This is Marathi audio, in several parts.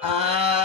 Ah.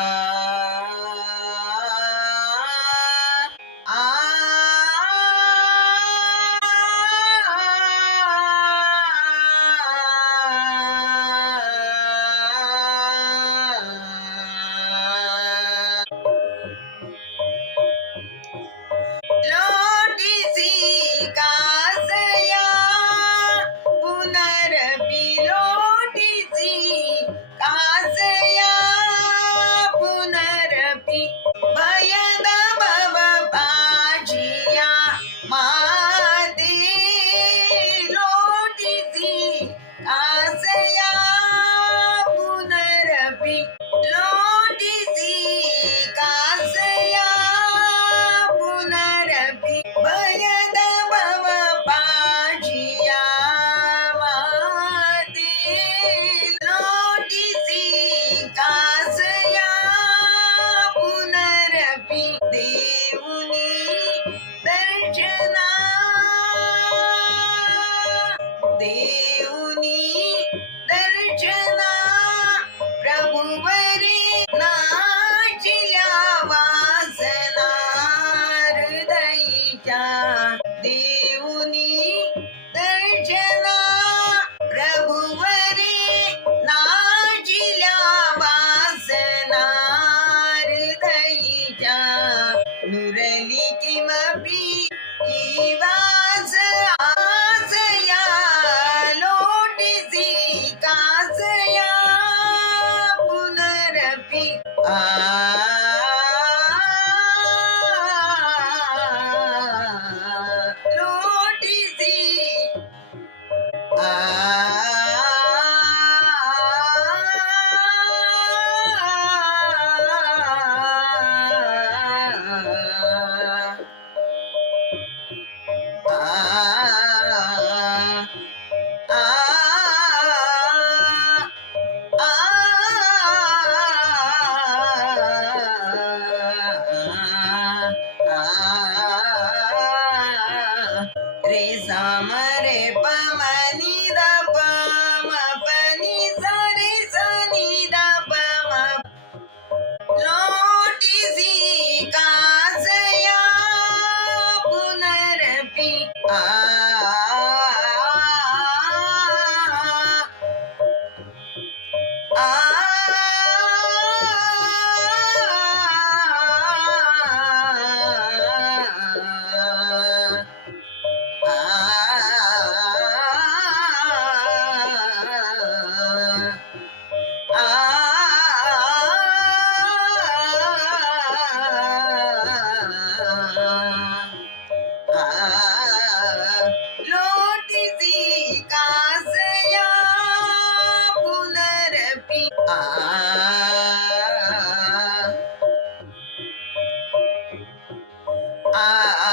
啊啊！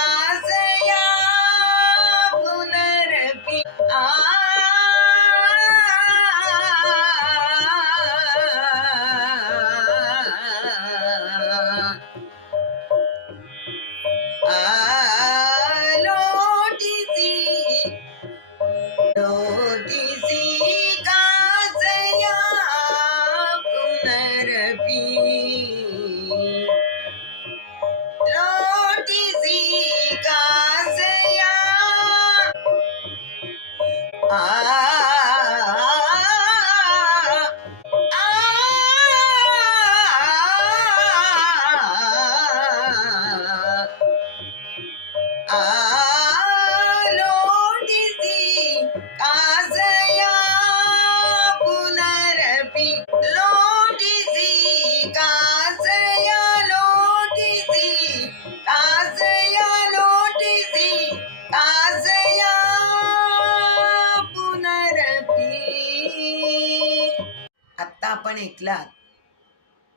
आपण ऐकलात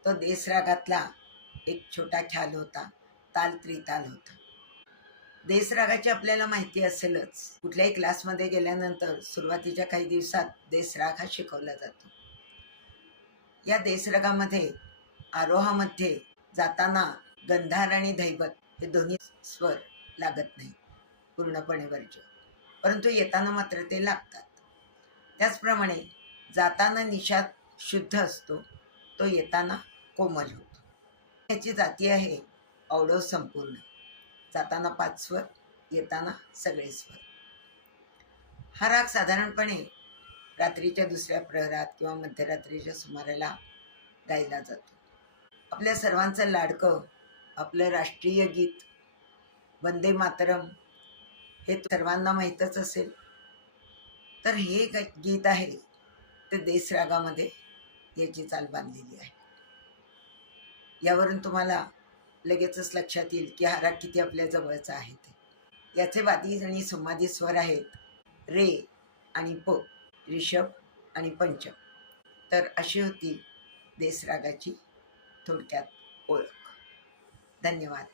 तो देशरागातला एक छोटा ख्याल होता ताल त्रिताल होता. देशरागाची आपल्याला माहिती असेलच. कुठल्याही क्लासमध्ये गेल्यानंतर सुरुवातीच्या काही दिवसात देशराग हा शिकवला जातो. या देशरागामध्ये आरोहामध्ये जाताना गंधार आणि दैवत हे दोन्ही स्वर लागत नाही पूर्णपणे वर्ज परंतु येताना मात्र ते लागतात. त्याचप्रमाणे जाताना निषाद शुद्ध असतो तो येताना कोमल होतो. याची जाती आहे औडव संपूर्ण. जाताना पाच स्वर येताना सगळे स्वर. हा राग साधारणपणे रात्रीच्या दुसऱ्या प्रहरात किंवा मध्यरात्रीच्या सुमाराला गायला जातो. आपल्या सर्वांचं लाडकं आपलं राष्ट्रीय गीत वंदे मातरम हे सर्वांना माहीतच असेल. तर हे गीत आहे ते देशरागामध्ये याची चाल बांधलेली आहे. यावरून तुम्हाला लगेचच लक्षात येईल की हा राग किती आपल्या जवळचा आहे ते. याचे वादी आणि संवादी स्वर आहेत रे आणि प रिषभ आणि पंचम तर अशी होती देसरागाची थोडक्यात ओळख. धन्यवाद.